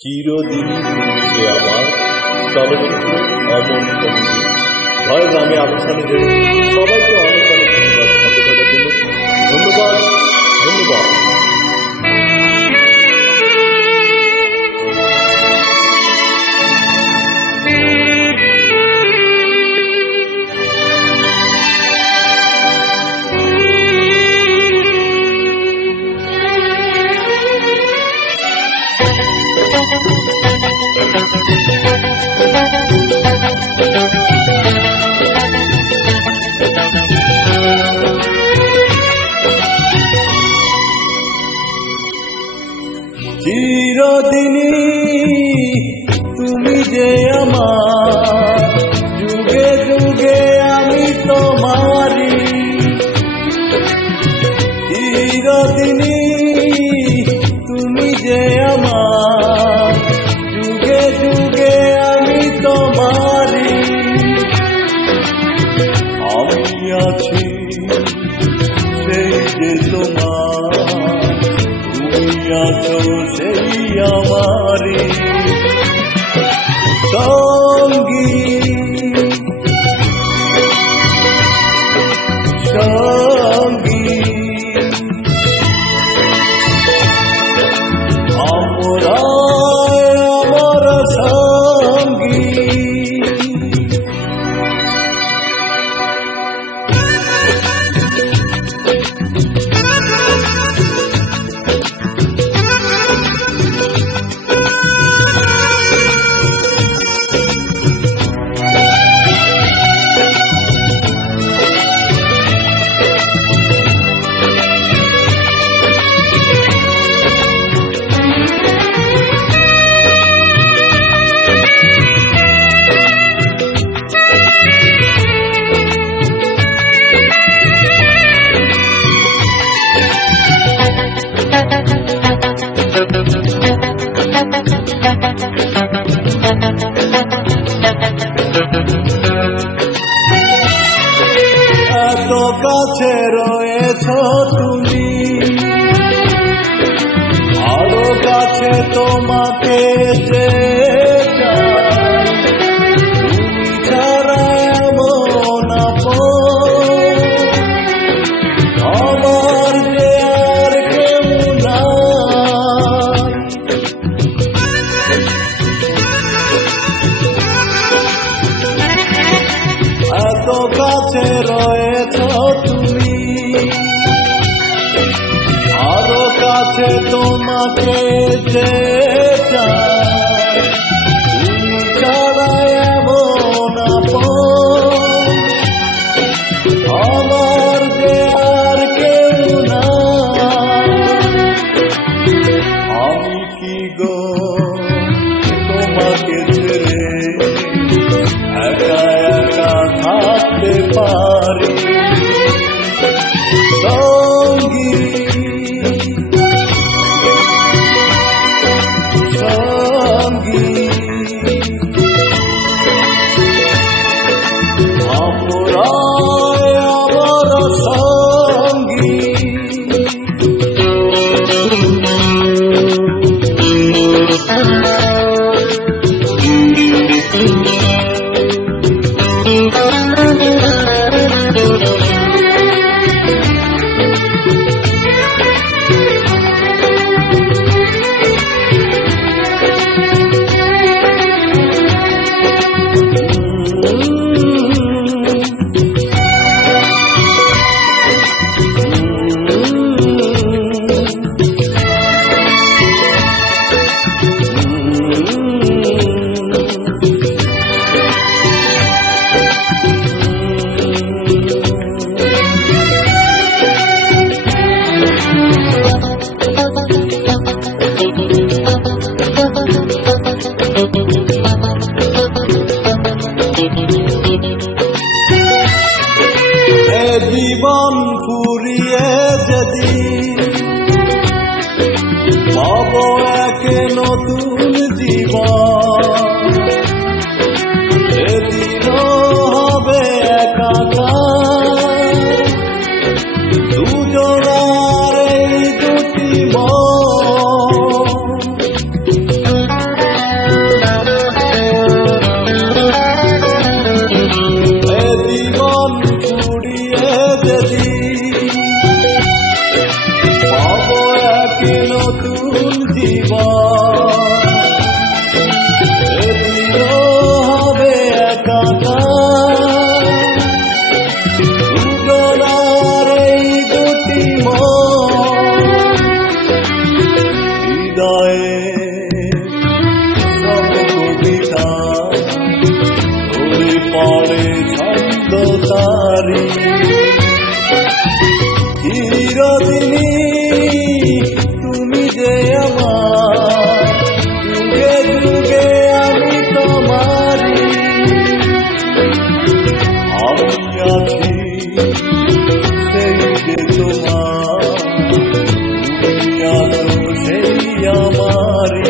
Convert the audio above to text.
চিরদিনই তুমি আমার চলচ্চিত্র অমর সঙ্গী। ভয়ের নামে আলোচনা জন্য সবাইকে অনেক অনেক ধন্যবাদ। ধন্যবাদ। চিরদিনই তুমি যে আমার, যুগে যুগে আমি তোমারি। চিরদিনই তুমি যে আমার, যুগে যুগে আমি তোমারি। আমি আছি সেই যে তোমার, তুমি আছো সেই আমারি সঙ্গী। সঙ্গী আমরা আমার সঙ্গী। এত কাছে রয়েছ তুমি, আরো কাছে তোমাকে যে চাই। তুমি ছাড়া এমন আপন আমার যে আর কেউ নাই। এত কাছে রয়েছ তুমি, আরো কাছে তোমাকে যে চাই। তুমি ছাড়া এমন আপন আমার যে আর কেউ নাই। আমি কি গো তোমাকে ছেড়ে একা একা থাকতে পারি সঙ্গী। সঙ্গী আমরা আমার সঙ্গী। জীবন ফুরিয়ে যদি পাব এক নতুন জীবন, সেদিনও হবে একাকার দুজনার এই দুটি মন। হৃদয়ে সব কবিতা ধরে পড়ে ছন্দ তারি চিরদিনই তুমি যে আমার যুগে যুগে আমি তোমারি আমি আছি সেই যে তোমার তুমি আছো সেই আমারি